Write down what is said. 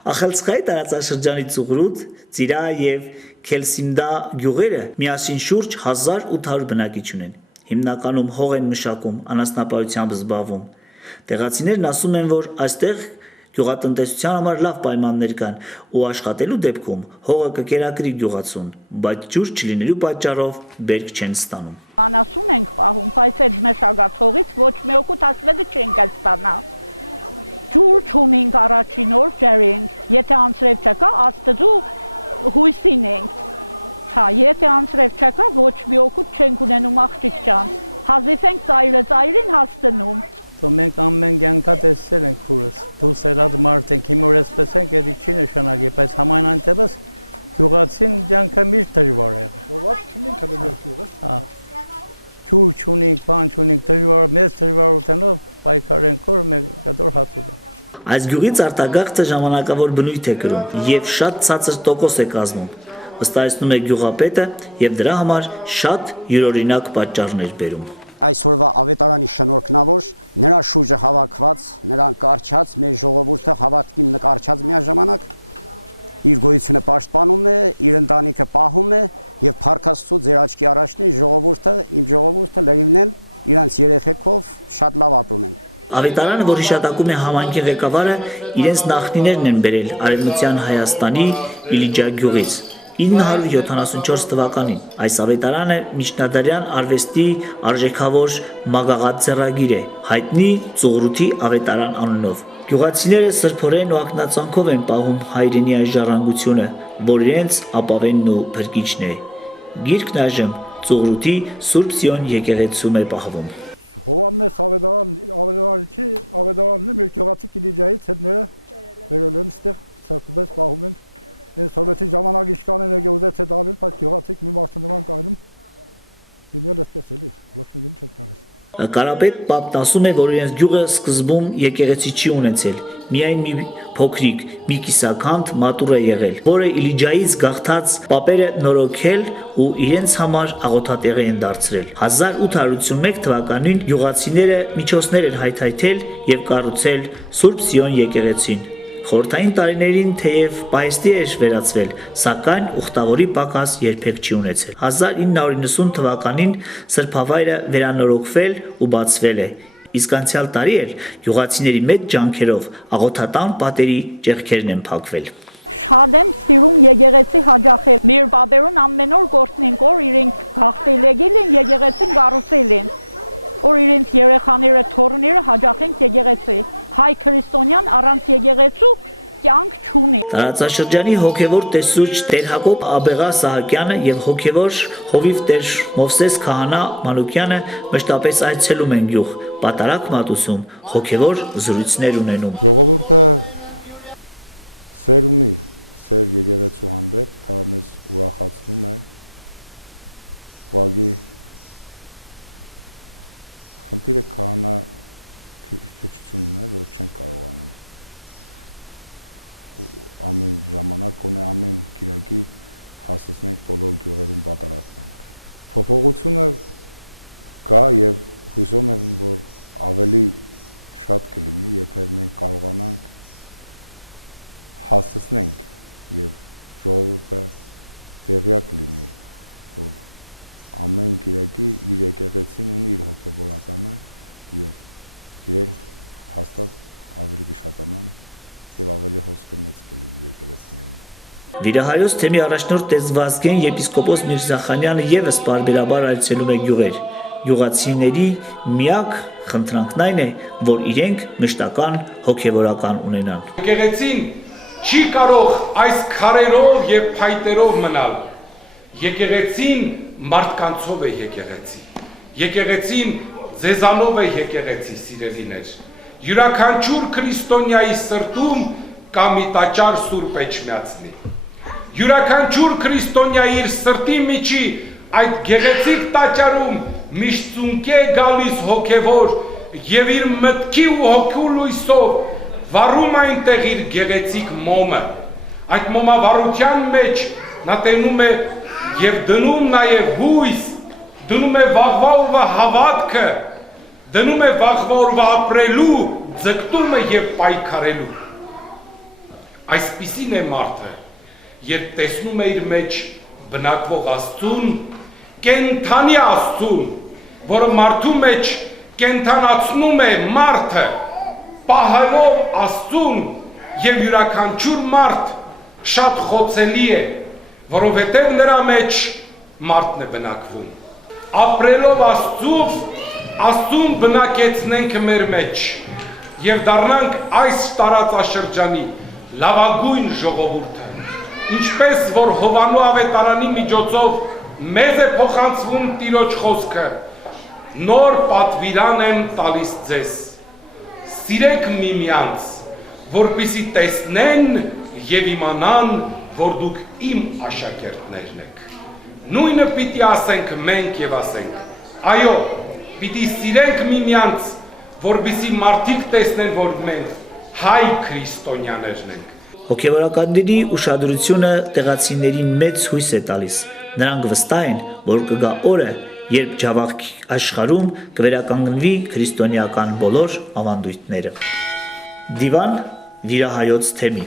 Ախալցքայի տարածաշրջանի Ծուղրուտ, Ծիրա եւ Քելսիմդա գյուղերը միասին շուրջ 1800 բնակիչ ունեն։ Հիմնականում հող են մշակում, անասնապահությամբ զբաղվում։ Տեղացիներն ասում են, որ այստեղ գյուղատնտեսության համար լավ պայմաններ կան ու աշխատելու դեպքում հողը կկերակրի գյուղացուն, բայց ջուր չլինելու պատճառով բերք չեն ստանում։ Անասուն ենք պահում, բայց այդ մշակած հողից ոչ մի օգուտ հաշվելը չենք ստանա։ Ջուր չունենք առաջին օր ջրենք, եթե անցրև չկա, աստծու հույսին ենք։ Հա, եթե անցրև չկա, ոչ մի օգուտ չենք ունենում աղջիկ ջան։ Հազիվ ենք ծայրին հասցնում։ Մենք ամեն կյանքա տեսել ենք քուրս, դու սերած մարդ ենք, հիմա որ էսպես ենք, էդի չի նշանակի, բայց համայն այնտեղս գյուղացին կյանքը միշտ դժվար է եղել։ Ո՞վ չունենք հələ գյուղը։ Հա։ Ջուր չունենք, բան չունենք, դժվար, մեծ դժվարութենով պայքարենք, որ մենք կդոր հաց ունենք։ Այս գյուղից արտագաղթը ժամանակավոր բնույթ է կրում եւ շատ ցածր տոկոս է կազմում։ Վստահեցնում է գյուղապետը եւ դրա համար շատ յուրօրինակ պատճառներ բերում։ Այսօրվա ավետարանի շնորհքն է, որ նրա շուրջը հավաքված, նրան կարճած, մեր ժողովուրդը հավատքին նկարչած միաժամանակ իր գոյությունը պաշտպանում է, իր ընտանիքը պահում է եւ փառքաստու ձեր աչքի առաջն է ժողովուրդը, իմ ժողովուրդը լրիվն են իրանց երեխեքով շատ լավ ապրում են։ Ավետարանը, որ հիշատակում է համայնքի ղեկավարը, իրենց նախնիներն են բերել Արևմտյան Հայաստանի Իլիջա գյուղից 974 թվականին։ Այս ավետարանը միջնադարյան արվեստի արժեքավոր մագաղած ձեռագիր է, հայտնի Ծուղրուտի ավետարան անունով։ Գյուղացիները սրբորեն ու ակնածանքով են պահում հայրենի այս ժառանգությունը, որ իրենց ապավենն ու փրկիչն է։ Գիրքն այժմ Ծուղրուտի Սուրբ Սիոն եկեղեցում է պահվում։ Հովանես ավետարանն է մեր գյուղացի Իլիջայից հետները վերել են ստեղ սրբպես պահում են։ Սովետի ժամանակ իշխանին եկե ուզեց այդ անել, բայց գյուղացիք մի մարդը նման կայնում ինել էսպես էլի, ոչ մի գին չեք տալիս։ Կարապետ Պապն ասում է, որ իրենց գյուղը սկզբում եկեղեցի չի ունեցել, միայն մի փոքրիկ, մի կիսաքանդ մատուռ է եղել, որը Իլիջայից գաղթած պապերը նորոգել ու իրենց համար աղոթատեղի են դարձրել։ 1881 թվականին գյուղացիները միջոցներ են հայթայթել եւ կառուցել Սուրբ Սիոն եկեղեցին։ Խորհրդային տարիներին թեև պահեստի էր վերածվել, սակայն ուխտավորի պակաս երբեք չի ունեցել։ 1990 թվականին սրբավայրը վերանորոգվել ու բացվել է, իսկ անցյալ տարի էլ գյուղացիների մեծ ջանքերով աղոթատան պատերի ճեղքերն են փակվել։ Շատ եմ սիրում եկեղեցի հաջախել։ Մեր բաբերուն ամեն օր գործնենք, որ իրենք գաղթել եկել են, եկեղեցին կառուցել են, որ իրենց երեխաները, թոռները հաջախենք եկեղեցի։ Հայ քրիստոնյան առանց եկեղեցու կյանք չունի։ Տարածաշրջանի հոգևոր տեսուչ Տեր Հակոբ Աբեղա Սահակյանը եւ հոգևոր հովիվ Տեր Մովսես Քահանա Մանուկյանը մշտապես այցելում են գյուղ, պատարակ մատուցում, հոգևոր զրույցներ ունենում։ Ժողովուրդը սեր ունի, սեր եկեղեցու հանդեպ, դա մեզ ուրախացնում է։ Ուղղակի խնդիրը քահանա քչությունն է, որ չեն կարողանում ամեն ժամանակ գոնե ամեն կիրակի հասցնենք բոլոր գյուղերում պատարակենք։ Փոփոխությունը կա եւ հույսով եմ, որ ավելի շատ կլինի, եթե մենք կարողանանք հասցնենք եւ ժողովուրդը տեղյակ լինի, որ ամեն կիրակի իր եկեղեցին ունի իր հոգեվորականը եւ իրենք հաստատ ավելի կշատանան եւ ավելի հոսքը մեծ կլինի եկեղեցիներում։ Վիրահայոց թեմի առաջնորդ Տեր Վազգեն եպիսկոպոս Միրզախանյանը եւս բարբերաբար այցելում է գյուղեր։ Գյուղացիների միակ խնդրանքն այն է, որ իրենք մշտական հոգեվորական ունենան։ Եկեղեցին չի կարող այս քարերով եւ փայտերով մնալ։ Եկեղեցին մարդկանցով է եկեղեցի։ Եկեղեցին ձեզանով է եկեղեցի, սիրելիներ։ Յուրաքանչյուր քրիստոնյայի սրտում կա մի տաճար Սուրբ Էջմիածնի։ Յուրաքանչյուր քրիստոնյա իր սրտի միջի այդ գեղեցիկ տաճարում միշտ ծունկ է գալիս հոգևոր եւ իր մտքի ու հոգու լույսով վառում այնտեղ իր գեղեցիկ մոմը։ Այդ մոմավառության մեջ նա տենում է եւ դնում նաեւ հույս, դնում է վաղվա օրվա հավատքը, դնում է վաղվա օրվա ապրելու ձգտումը եւ պայքարելու։ Այսպիսին է մարդը, երբ տեսնում է իր մեջ բնակվող Աստծուն, կենթանի Աստծուն, որը մարդու մեջ կենթանացնում է մարդը, պահելով Աստծուն, եւ յուրաքանչյուր մարդ շատ խոցելի է, որովհետև նրա մեջ մարդն է բնակվում։ Ապրելով Աստծով, Աստծուն բնակեցնենք մեր մեջ եւ դառնանք այս տարածաշրջանի լավագույն ժողովուրդը, ինչպես որ Հովանու ավետարանի միջոցով մեզ է փոխանցվում Տիրոջ խոսքը, նոր պատվիրան եմ տալիս ձեզ, սիրեք միմյանց, որպեսզի տեսնեն եւ իմանան, որ դուք իմ աշակերտներն եք։ Նույնը պիտի ասենք մենք եւ ասենք, այո, պիտի սիրենք միմյանց, որպեսզի մարդիկ տեսնեն, որ մենք հայ քրիստոնյաներն ենք։ Հոգևորականների ուշադրությունը տեղացիներին մեծ հույս է տալիս։ Նրանք վստահ են, որ կգա օրը, երբ Ջավախքի աշխարհում կվերականգնվի քրիստոնեական բոլոր ավանդույթները։ Դիվան վիրահայոց թեմի։